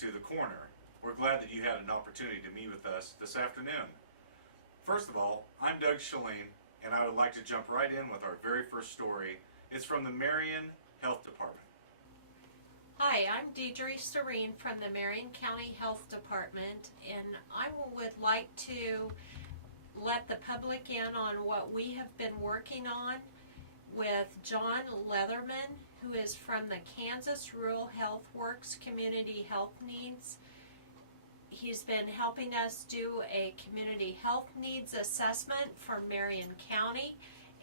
to The Corner. We're glad that you had an opportunity to meet with us this afternoon. First of all, I'm Doug Shalene, and I would like to jump right in with our very first story. It's from the Marion Health Department. Hi, I'm Deidre Serene from the Marion County Health Department, and I would like to let the public in on what we have been working on with John Leatherman, who is from the Kansas Rural Health Works Community Health Needs. He's been helping us do a community health needs assessment for Marion County,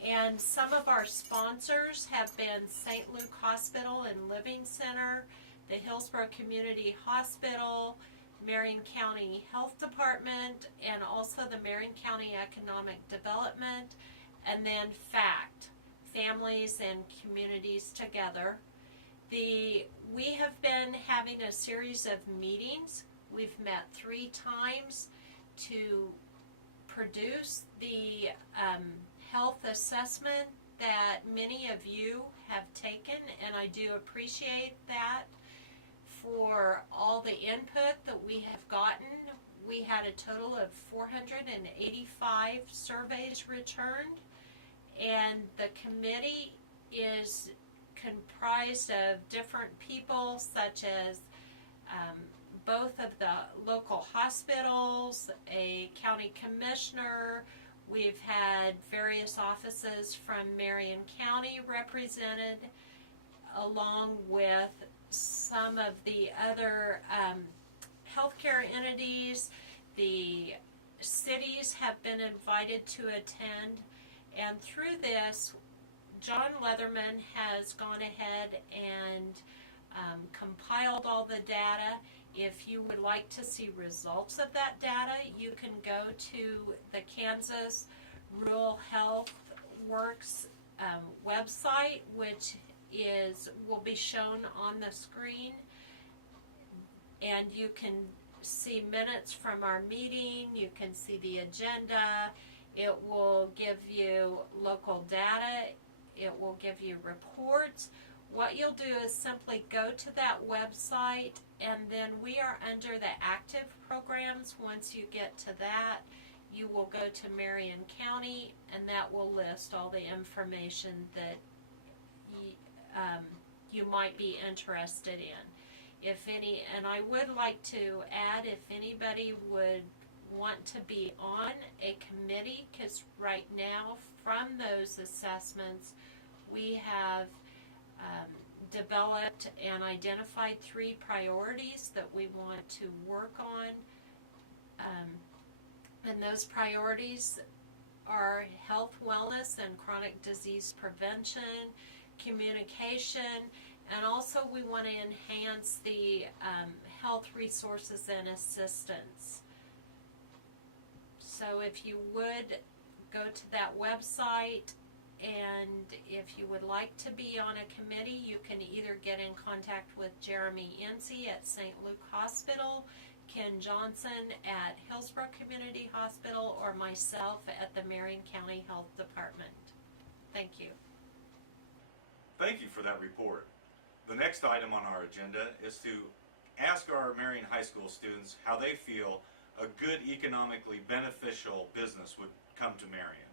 and some of our sponsors have been St. Luke Hospital and Living Center, the Hillsborough Community Hospital, Marion County Health Department, and also the Marion County Economic Development, and then FACT, Families and Communities Together. We have been having a series of meetings. We've met 3 times to produce the health assessment that many of you have taken, and I do appreciate that. For all the input that we have gotten, we had a total of 485 surveys returned, and the committee is comprised of different people such as both of the local hospitals, a county commissioner. We've had various offices from Marion County represented, along with some of the other healthcare entities. The cities have been invited to attend, and through this, John Leatherman has gone ahead and compiled all the data. If you would like to see results of that data, you can go to the Kansas Rural Health Works website, which will be shown on the screen, and you can see minutes from our meeting. You can see the agenda. It will give you local data. It will give you reports. What you'll do is simply go to that website, and then we are under the active programs. Once you get to that, you will go to Marion County, and that will list all the information that you might be interested in. If any, and I would like to add, if anybody would want to be on a committee, because right now from those assessments we have developed and identified 3 priorities that we want to work on, and those priorities are health, wellness, and chronic disease prevention, communication, and also we want to enhance the health resources and assistance. So if you would go to that website, and if you would like to be on a committee, you can either get in contact with Jeremy Ince at St. Luke Hospital, Ken Johnson at Hillsborough Community Hospital, or myself at the Marion County Health Department. Thank you. Thank you for that report. The next item on our agenda is to ask our Marion High School students how they feel a good economically beneficial business would come to Marion.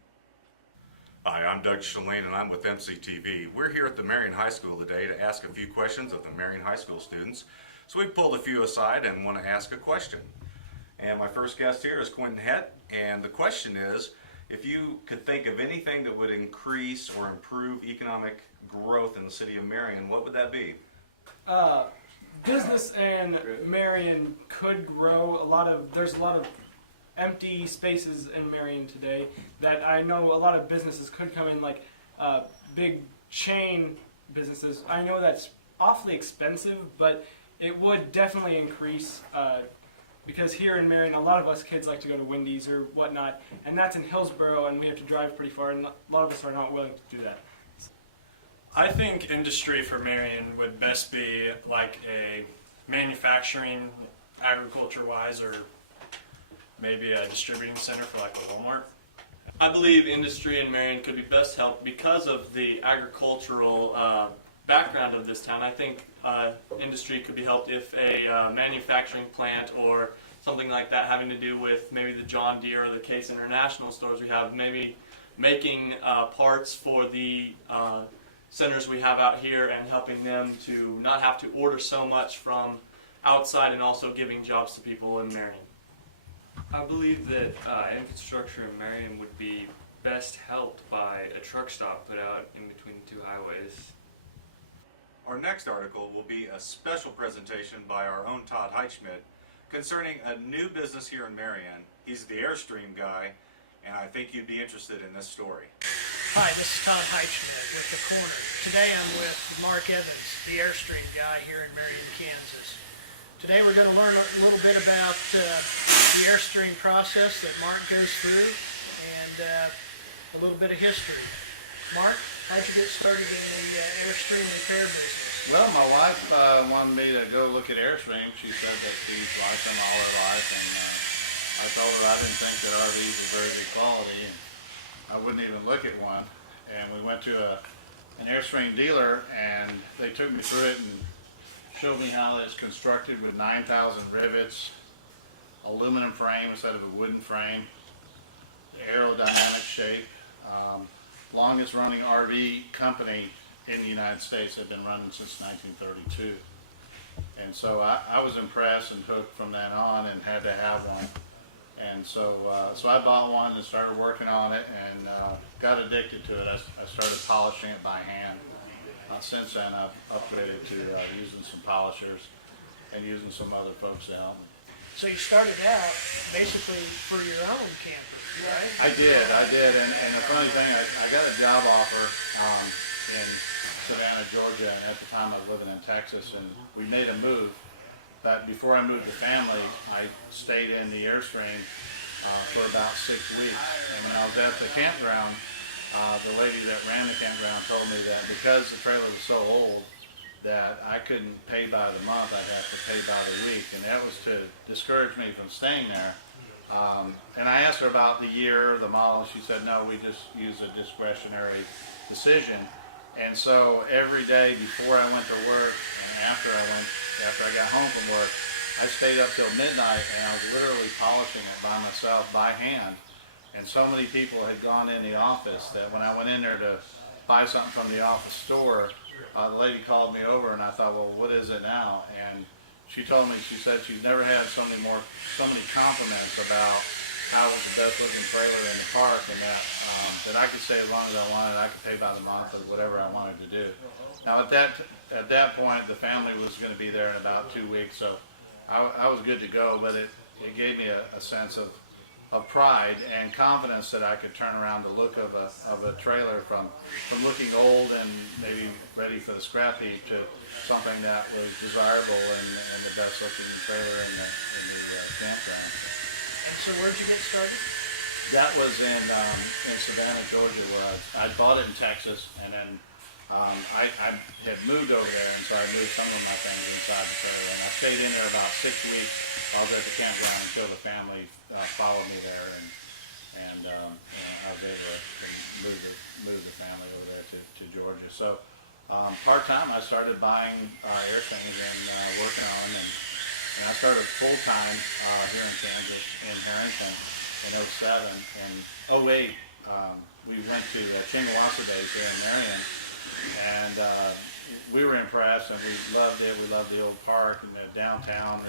Hi, I'm Doug Shalene, and I'm with MCTV. We're here at the Marion High School today to ask a few questions of the Marion High School students. So we pulled a few aside and want to ask a question. And my first guest here is Quentin Hett, and the question is, if you could think of anything that would increase or improve economic growth in the city of Marion, what would that be? Business in Marion could grow. There's a lot of empty spaces in Marion today that I know a lot of businesses could come in, like big chain businesses. I know that's awfully expensive, but it would definitely increase because here in Marion, a lot of us kids like to go to Wendy's or whatnot, and that's in Hillsborough, and we have to drive pretty far, and a lot of us are not willing to do that. I think industry for Marion would best be like a manufacturing, agriculture-wise, or maybe a distributing center for like a Walmart. I believe industry in Marion could be best helped because of the agricultural background of this town. I think industry could be helped if a manufacturing plant or something like that having to do with maybe the John Deere or the Case International stores we have, maybe making parts for the centers we have out here and helping them to not have to order so much from outside, and also giving jobs to people in Marion. I believe that infrastructure in Marion would be best helped by a truck stop put out in between the two highways. Our next article will be a special presentation by our own Todd Heitschmidt concerning a new business here in Marion. He's the Airstream Guy, and I think you'd be interested in this story. Hi, this is Todd Heitschmidt with The Corner. Today I'm with Mark Evans, the Airstream Guy here in Marion, Kansas. Today we're going to learn a little bit about the Airstream process that Mark goes through and a little bit of history. Mark, how'd you get started in the Airstream repair business? Well, my wife wanted me to go look at Airstream. She said that she's liked them all her life, and I told her I didn't think that RVs were very good quality, and I wouldn't even look at one. And we went to an Airstream dealer, and they took me through it and showed me how it's constructed with 9,000 rivets, aluminum frame instead of a wooden frame, aerodynamic shape. Longest running RV company in the United States. They've been running since 1932. And so I was impressed and hooked from then on and had to have one. And so I bought one and started working on it and got addicted to it. I started polishing it by hand. Since then I've upgraded to using some polishers and using some other folks to help me. So you started out basically for your own camper, right? I did, and the funny thing, I got a job offer in Savannah, Georgia, and at the time I was living in Texas, and we made a move. But before I moved the family, I stayed in the Airstream for about 6 weeks. And when I was at the campground, the lady that ran the campground told me that because the trailer was so old, that I couldn't pay by the month, I'd have to pay by the week, and that was to discourage me from staying there. And I asked her about the year, the model, and she said, no, we just use a discretionary decision. And so every day before I went to work and after I got home from work, I stayed up till midnight and I was literally polishing it by myself, by hand. And so many people had gone in the office that when I went in there to buy something from the office store, the lady called me over and I thought, well, what is it now? And she told me, she said she's never had so many compliments about how it was the best looking trailer in the park, and that I could stay as long as I wanted. I could pay by the month or whatever I wanted to do. Now at that point, the family was going to be there in about 2 weeks, so I was good to go. But it gave me a sense of pride and confidence that I could turn around the look of a trailer from looking old and maybe ready for the scrap heap to something that was desirable and the best looking trailer in the campground. And so where'd you get started? That was in Savannah, Georgia, where I bought it in Texas, and then I had moved over there, and so I moved some of my things inside the trailer, and I stayed in there about 6 weeks. I was at the campground until the family followed me there, and I was able to move the family over there to Georgia. So part-time, I started buying Airstreams and working on them, and I started full-time here in Kansas, in Harrington, in 07. In 08, we went to Chingawassa Base here in Marion, and we were impressed, and we loved it. We loved the old park and the downtown,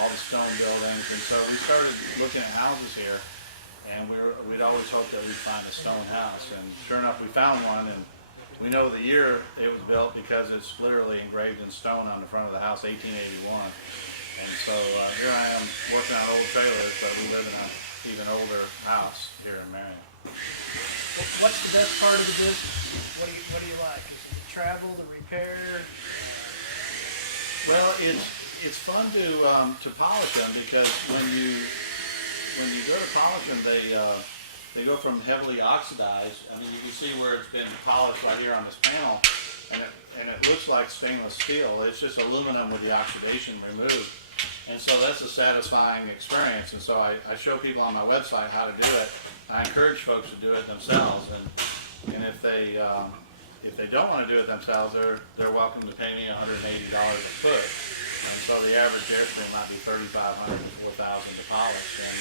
all the stone buildings, and so we started looking at houses here, and we'd always hoped that we'd find a stone house, and sure enough we found one, and we know the year it was built because it's literally engraved in stone on the front of the house, 1881. And so here I am working on old trailers, but we live in an even older house here in Marion. What's the best part of the business? What do you like? Is it the travel, the repair? Well, it's fun to polish them, because when you go to polish them, they go from heavily oxidized. I mean, you can see where it's been polished right here on this panel, and it looks like stainless steel. It's just aluminum with the oxidation removed, and so that's a satisfying experience. And so I show people on my website how to do it. I encourage folks to do it themselves, and if they if they don't want to do it themselves, they're welcome to pay me $180 a foot. And so the average Airstream might be $3,500 to $4,000 to polish. And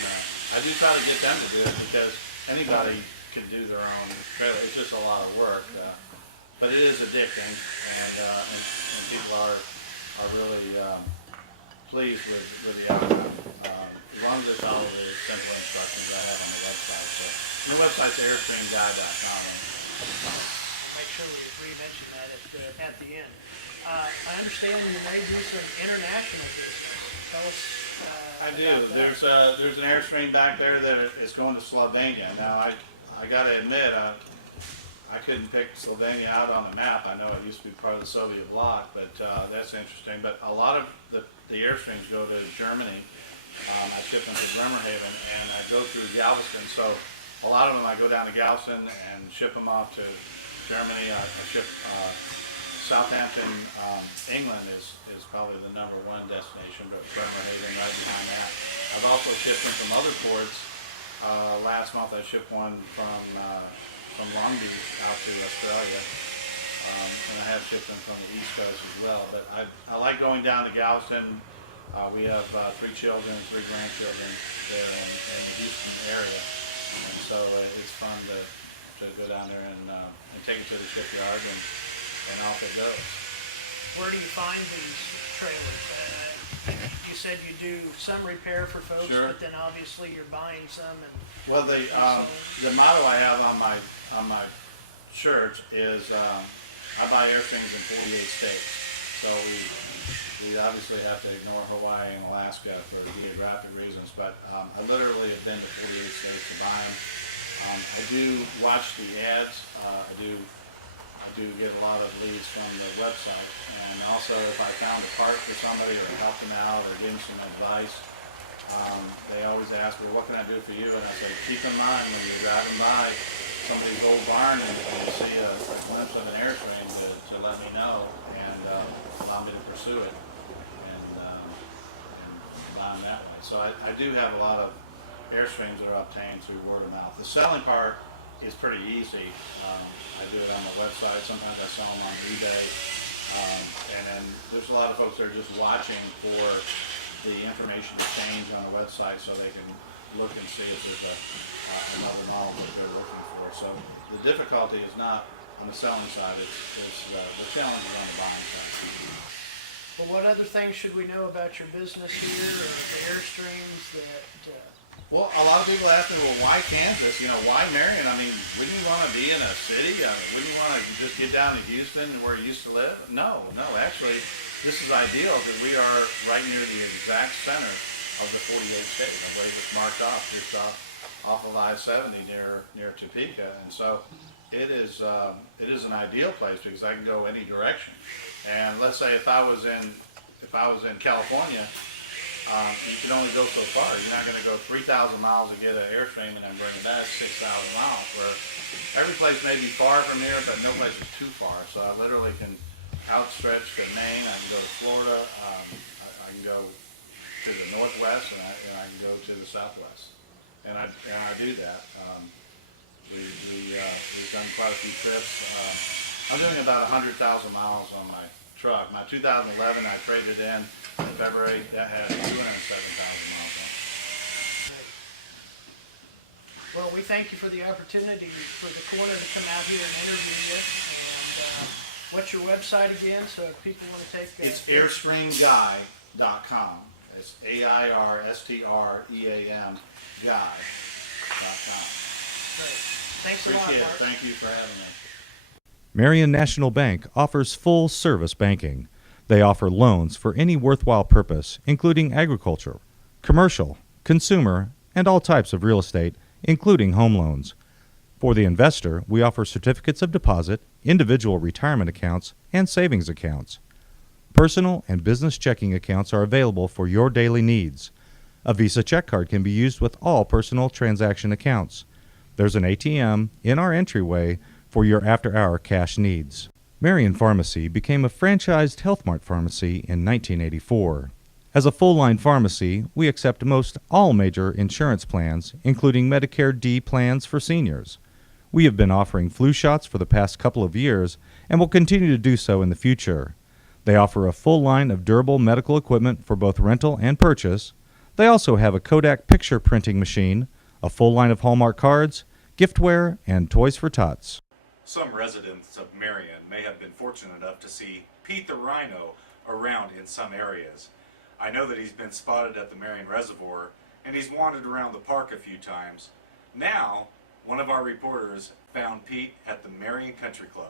I do try to get them to do it because anybody can do their own trailer. It's just a lot of work. But it is addicting, and people are really pleased with the outcome. As long as they follow the simple instructions I have on the website. So, and the website's airstreamguy.com. I'll make sure we mention that at the end. I understand you may do some international business. Tell us. I do. There's an Airstream back there that is going to Slovenia. Now I got to admit I couldn't pick Slovenia out on the map. I know it used to be part of the Soviet bloc, but that's interesting. But a lot of the Airstreams go to Germany. I ship them to Bremerhaven, and I go through Galveston. So a lot of them I go down to Galveston and ship them off to Germany. I ship Southampton, England is probably the #1 destination, but Bremerhaven right behind that. I've also shipped them from other ports. Last month I shipped one from Long Beach out to Australia, and I have shipped them from the East Coast as well. But I like going down to Galveston. We have 3 children, 3 grandchildren there in the Houston area, and so it's fun to go down there and take it to the shipyard, and off it goes. Where do you find these trailers? You said you do some repair for folks, Sure. but then obviously you're buying some. Well, the motto I have on my shirt is I buy Airstreams in 48 states. So we obviously have to ignore Hawaii and Alaska for geographic reasons, but I literally have been to 48 states to buy them. I do watch the ads. I do get a lot of leads from the website, and also if I found a part for somebody or helped them out or give them some advice, they always ask me, what can I do for you? And I say, keep in mind when you're driving by somebody's old barn and you see a glimpse of an Airstream to let me know and allow me to pursue it and buy them that way. So I do have a lot of Airstreams that are obtained through word of mouth. The selling part is pretty easy. I do it on the website. Sometimes I sell them on eBay. And then there's a lot of folks that are just watching for the information to change on the website so they can look and see if there's another model that they're looking for. So the difficulty is not on the selling side, it's the challenge is on the buying side. Well, what other things should we know about your business here, or the Airstreams that... Well, a lot of people ask me, well, why Kansas? Why Marion? I mean, wouldn't you want to be in a city? Wouldn't you want to just get down to Houston where you used to live? No, actually, this is ideal because we are right near the exact center of the 48 states. I believe it's marked off just off of I-70 near Topeka, and so it is an ideal place because I can go any direction. And let's say if I was in California, you can only go so far. You're not going to go 3,000 miles to get an Airstream and then bring it back 6,000 miles. Where every place may be far from here, but no place is too far. So I literally can outstretch to Maine. I can go to Florida. I can go to the northwest, and I can go to the southwest. And I do that. We've done quite a few trips. I'm doing about 100,000 miles on my truck. My 2011 I traded in February. That had 207,000 miles on it. Well, we thank you for the opportunity for the coroner to come out here and interview you. And what's your website again, so if people want to take... It's airstreamguy.com. It's AIRSTREAM guy.com. Great. Thanks a lot, Appreciate it. Mark. Thank you for having me. Marion National Bank offers full-service banking. They offer loans for any worthwhile purpose, including agriculture, commercial, consumer, and all types of real estate, including home loans. For the investor, we offer certificates of deposit, individual retirement accounts, and savings accounts. Personal and business checking accounts are available for your daily needs. A Visa check card can be used with all personal transaction accounts. There's an ATM in our entryway for your after-hour cash needs. Marion Pharmacy became a franchised Health Mart pharmacy in 1984. As a full-line pharmacy, we accept most all major insurance plans, including Medicare D plans for seniors. We have been offering flu shots for the past couple of years and will continue to do so in the future. They offer a full line of durable medical equipment for both rental and purchase. They also have a Kodak picture printing machine, a full line of Hallmark cards, giftware, and toys for tots. Some residents of Marion may have been fortunate enough to see Pete the Rhino around in some areas. I know that he's been spotted at the Marion Reservoir, and he's wandered around the park a few times. Now, one of our reporters found Pete at the Marion Country Club.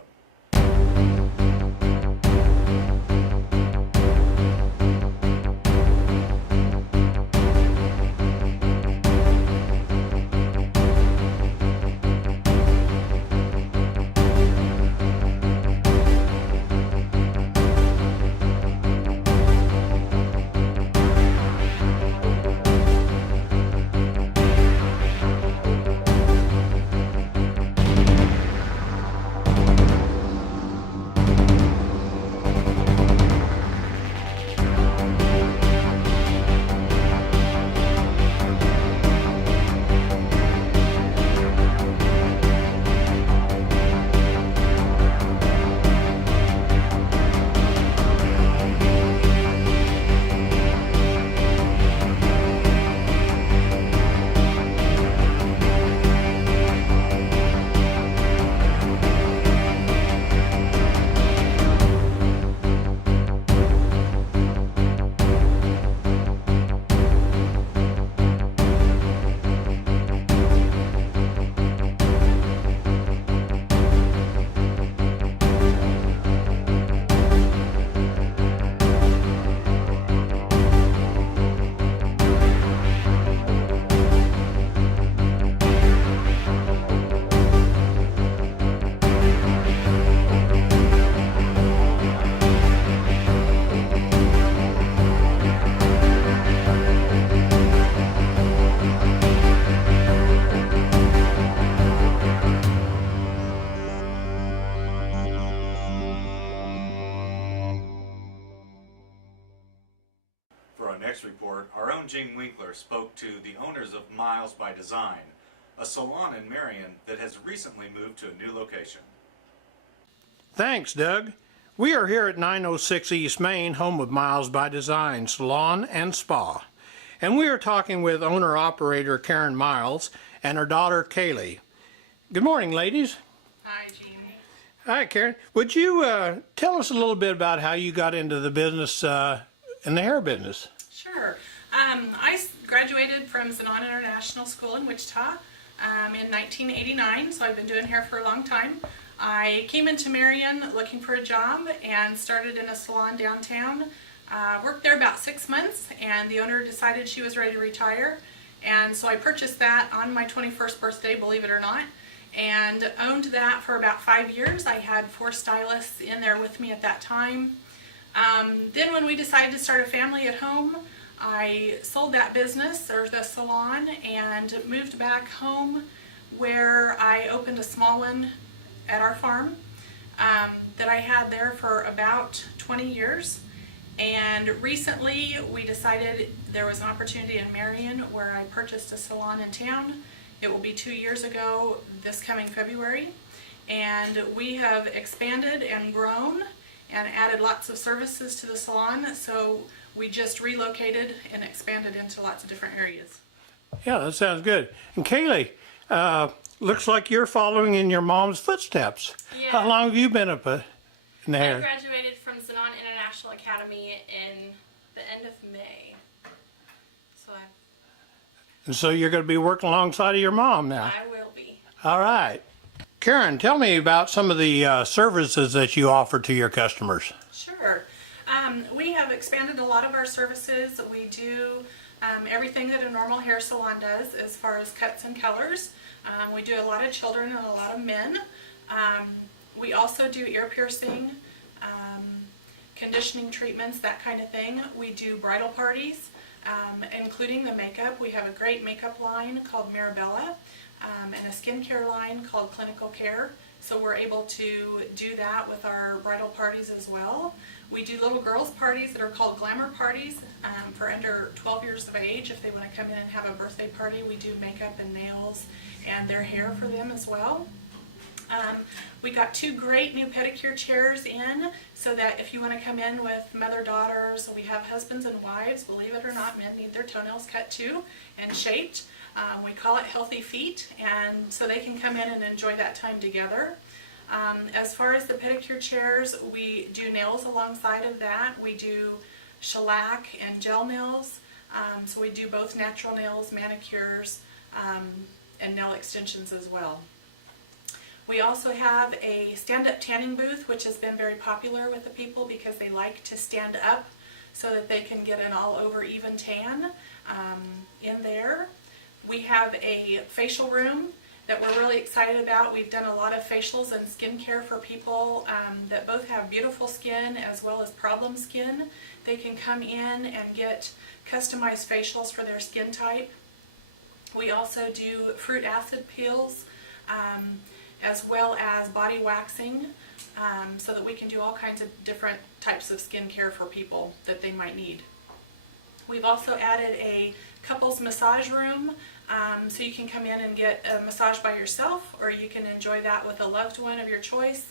For our next report, our own Gene Winkler spoke to the owners of Miles by Design, a salon in Marion that has recently moved to a new location. Thanks, Doug. We are here at 906 East Main, home of Miles by Design Salon and Spa. And we are talking with owner-operator Karen Miles and her daughter Kaylee. Good morning, ladies. Hi, Jeannie. Hi, Karen. Would you tell us a little bit about how you got into the business, in the hair business? Sure. I graduated from Zinon International School in Wichita in 1989, so I've been doing hair for a long time. I came into Marion looking for a job and started in a salon downtown. Worked there about 6 months, and the owner decided she was ready to retire. And so I purchased that on my 21st birthday, believe it or not, and owned that for about 5 years. I had 4 stylists in there with me at that time. Then when we decided to start a family at home, I sold that business, or the salon, and moved back home, where I opened a small one at our farm that I had there for about 20 years. And recently we decided there was an opportunity in Marion where I purchased a salon in town. It will be 2 years ago this coming February. And we have expanded and grown and added lots of services to the salon. So we just relocated and expanded into lots of different areas. Yeah, that sounds good. And Kaylee, looks like you're following in your mom's footsteps. Yeah. How long have you been up in the I hair? graduated from Zinon International Academy in the end of May. So And so you're going to be working alongside of your mom now. I will be. All right. Karen, tell me about some of the services that you offer to your customers. Sure. We have expanded a lot of our services. We do everything that a normal hair salon does as far as cuts and colors. We do a lot of children and a lot of men. We also do ear piercing, conditioning treatments, that kind of thing. We do bridal parties, including the makeup. We have a great makeup line called Mirabella, and a skincare line called Clinical Care. So we're able to do that with our bridal parties as well. We do little girls parties that are called glamour parties for under 12 years of age. If they want to come in and have a birthday party, we do makeup and nails and their hair for them as well. We got 2 great new pedicure chairs in, so that if you want to come in with mother-daughters, we have husbands and wives, believe it or not, men need their toenails cut too and shaped. We call it Healthy Feet, and so they can come in and enjoy that time together. As far as the pedicure chairs, we do nails alongside of that. We do shellac and gel nails, so we do both natural nails, manicures, and nail extensions as well. We also have a stand-up tanning booth, which has been very popular with the people because they like to stand up so that they can get an all-over even tan in there. We have a facial room that we're really excited about. We've done a lot of facials and skincare for people that both have beautiful skin as well as problem skin. They can come in and get customized facials for their skin type. We also do fruit acid peels, as well as body waxing, so that we can do all kinds of different types of skincare for people that they might need. We've also added a couples massage room, so you can come in and get a massage by yourself, or you can enjoy that with a loved one of your choice.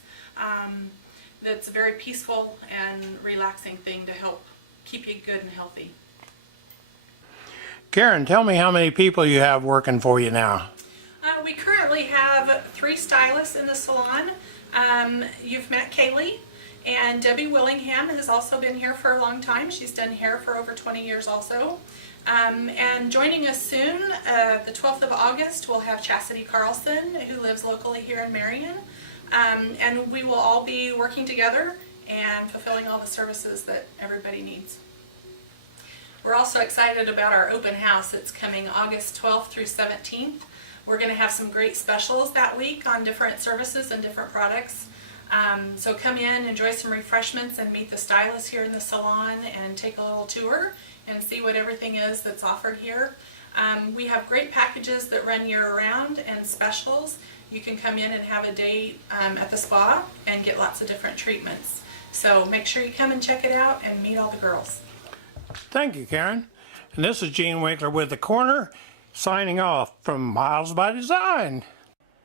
That's a very peaceful and relaxing thing to help keep you good and healthy. Karen, tell me how many people you have working for you now. We currently have 3 stylists in the salon. You've met Kaylee, and Debbie Willingham has also been here for a long time. She's done hair for over 20 years also. And joining us soon, the 12th of August, we'll have Chastity Carlson, who lives locally here in Marion. And we will all be working together and fulfilling all the services that everybody needs. We're also excited about our open house. It's coming August 12th through 17th. We're going to have some great specials that week on different services and different products. So come in, enjoy some refreshments, and meet the stylists here in the salon and take a little tour and see what everything is that's offered here. We have great packages that run year-round and specials. You can come in and have a day at the spa and get lots of different treatments. So make sure you come and check it out and meet all the girls. Thank you, Karen. And this is Gene Winkler with The Corner, signing off from Miles by Design.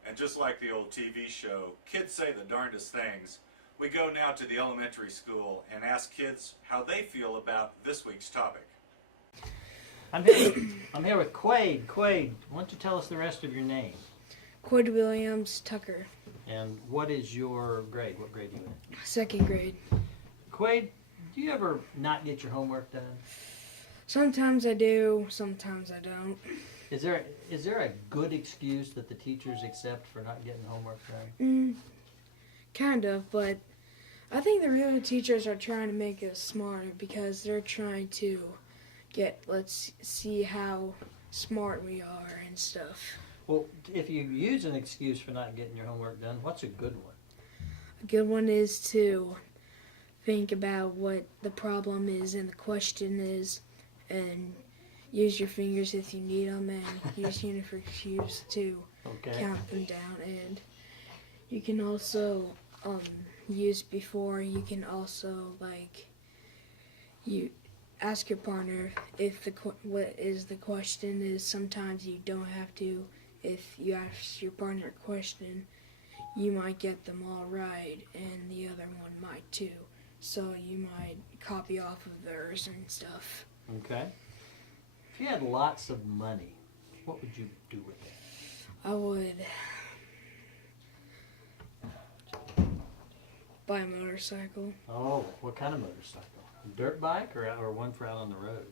And just like the old TV show, Kids Say the Darndest Things, we go now to the elementary school and ask kids how they feel about this week's topic. I'm here with Quade. Quade, why don't you tell us the rest of your name? Quade Williams Tucker. And what is your grade? What grade are you in? 2nd grade. Quade, do you ever not get your homework done? Sometimes I do, sometimes I don't. Is there a good excuse that the teachers accept for not getting homework done? Kind of, but I think the real teachers are trying to make us smarter because they're trying to let's see how smart we are and stuff. Well, if you use an excuse for not getting your homework done, what's a good one? A good one is to think about what the problem is and the question is, and use your fingers if you need them, and use uniform cubes to count them down. And you can also use before. You can also you ask your partner if what is the question is. Sometimes you don't have to. If you ask your partner a question, you might get them all right, and the other one might too. So you might copy off of theirs and stuff. Okay. If you had lots of money, what would you do with it? I would buy a motorcycle. Oh, what kind of motorcycle? A dirt bike or one for out on the road?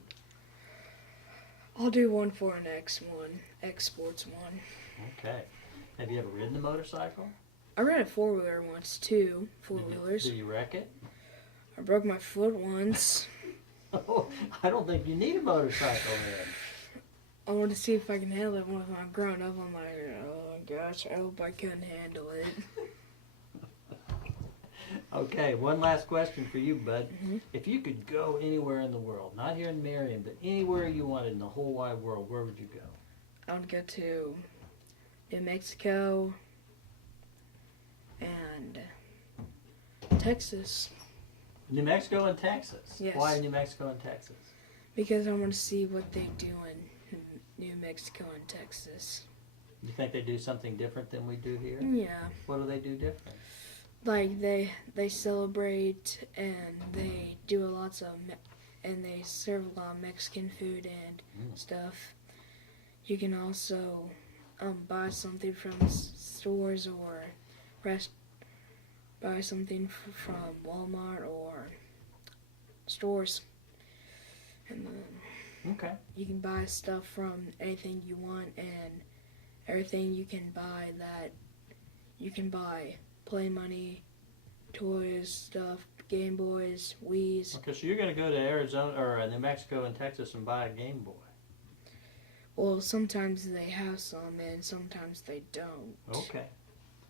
I'll do one for an X Sports one. Okay. Have you ever ridden a motorcycle? I ran a 4-wheeler once too, 4-wheelers. Did you wreck it? I broke my foot once. Oh, I don't think you need a motorcycle then. I wanted to see if I can handle it when I'm grown up. I'm like, oh gosh, I hope I can handle it. Okay, one last question for you, bud. If you could go anywhere in the world, not here in Marion, but anywhere you wanted in the whole wide world, where would you go? I would go to New Mexico and Texas. New Mexico and Texas? Yes. Why New Mexico and Texas? Because I want to see what they do in New Mexico and Texas. You think they do something different than we do here? Yeah. What do they do different? Like they celebrate and they do lots of and they serve a lot of Mexican food and stuff. You can also buy something from stores or buy something from Walmart or stores, and Okay. you can buy stuff from anything you want, and everything you can buy that you can buy play money, toys, stuff, Game Boys, Wii's. Okay, so you're going to go to Arizona or New Mexico and Texas and buy a Game Boy. Well, sometimes they have some and sometimes they don't. Okay.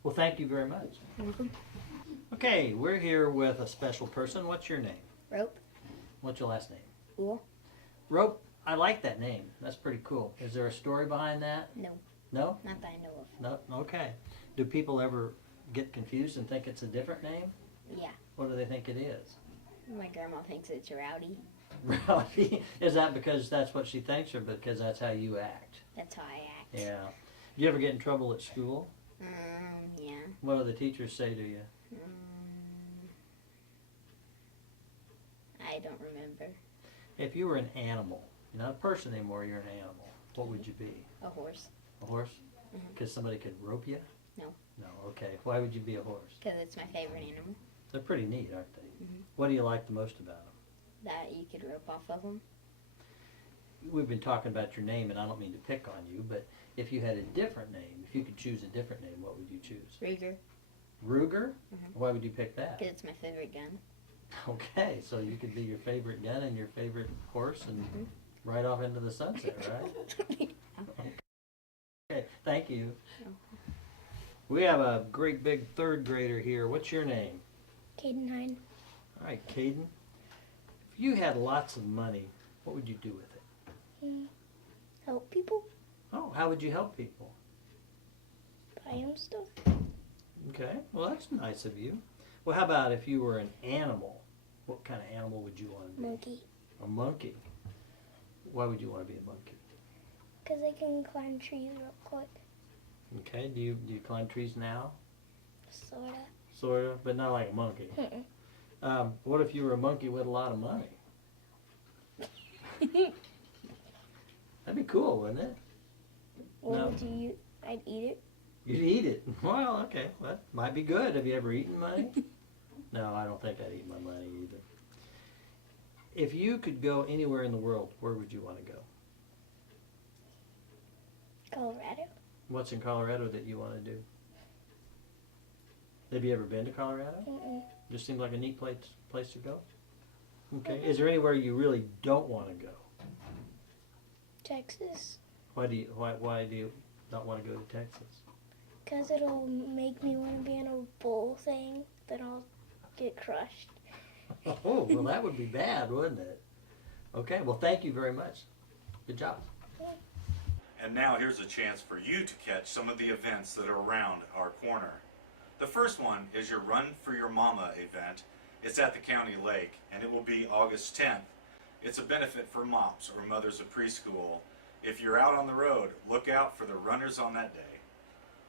Well, thank you very much. Welcome. Okay, we're here with a special person. What's your name? Rope. What's your last name? Cool. Rope. I like that name. That's pretty cool. Is there a story behind that? No. No? Not that I know of. No? Okay. Do people ever get confused and think it's a different name? Yeah. What do they think it is? My grandma thinks it's Rowdy. Rowdy? Is that because that's what she thinks or because that's how you act? That's how I act. Yeah. Do you ever get in trouble at school? Yeah. What do the teachers say to you? I don't remember. If you were an animal, you're not a person anymore, you're an animal, what would you be? A horse. A horse? Mhm. Because somebody could rope you? No. No, okay. Why would you be a horse? Because it's my favorite animal. They're pretty neat, aren't they? Mhm. What do you like the most about them? That you could rope off of them. We've been talking about your name, and I don't mean to pick on you, but if you had a different name, if you could choose a different name, what would you choose? Ruger. Ruger? Mhm. Why would you pick that? Because it's my favorite gun. Okay, so you could be your favorite gun and your favorite horse and ride off into the sunset, right? Okay, thank you. We have a great big third grader here. What's your name? Caden Hine. All right, Caden. If you had lots of money, what would you do with it? Help people. Oh, how would you help people? Buy them stuff. Okay, well that's nice of you. Well, how about if you were an animal? What kind of animal would you want to be? Monkey. A monkey. Why would you want to be a monkey? Because they can climb trees real quick. Okay, do you climb trees now? Sorta. Sort of, but not like a monkey. What if you were a monkey with a lot of money? That'd be cool, wouldn't it? What No. would you? I'd eat it. You'd eat it. Well, okay, that might be good. Have you ever eaten money? No, I don't think I'd eat my money either. If you could go anywhere in the world, where would you want to go? Colorado. What's in Colorado that you want to do? Have you ever been to Colorado? Just seems like a neat place to go. Okay. Is there anywhere you really don't want to go? Texas. Why do you not want to go to Texas? Because it'll make me want to be in a bull thing, then I'll get crushed. Oh, well that would be bad, wouldn't it? Okay, well thank you very much. Good job. And now here's a chance for you to catch some of the events that are around our corner. The first one is your Run for Your Mama event. It's at the county lake, and it will be August 10th. It's a benefit for MOPS, or Mothers of Preschool. If you're out on the road, look out for the runners on that day.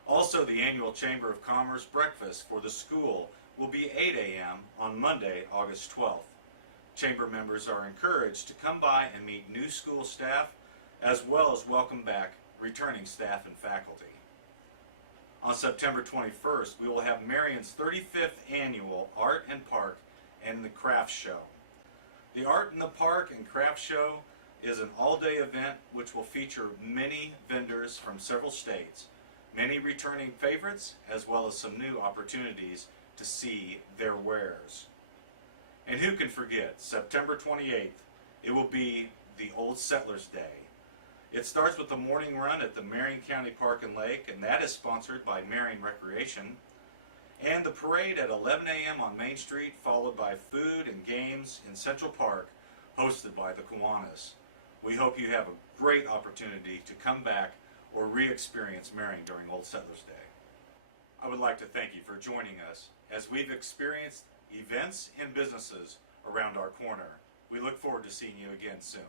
Also, the annual Chamber of Commerce breakfast for the school will be 8 a.m. on Monday, August 12th. Chamber members are encouraged to come by and meet new school staff, as well as welcome back returning staff and faculty. On September 21st, we will have Marion's 35th annual Art and Park and the Craft Show. The Art in the Park and Craft Show is an all-day event which will feature many vendors from several states, many returning favorites, as well as some new opportunities to see their wares. And who can forget, September 28th, it will be the Old Settlers Day. It starts with the morning run at the Marion County Park and Lake, and that is sponsored by Marion Recreation. And the parade at 11 a.m. on Main Street, followed by food and games in Central Park, hosted by the Kiwanis. We hope you have a great opportunity to come back or re-experience Marion during Old Settlers Day. I would like to thank you for joining us as we've experienced events and businesses around our corner. We look forward to seeing you again soon.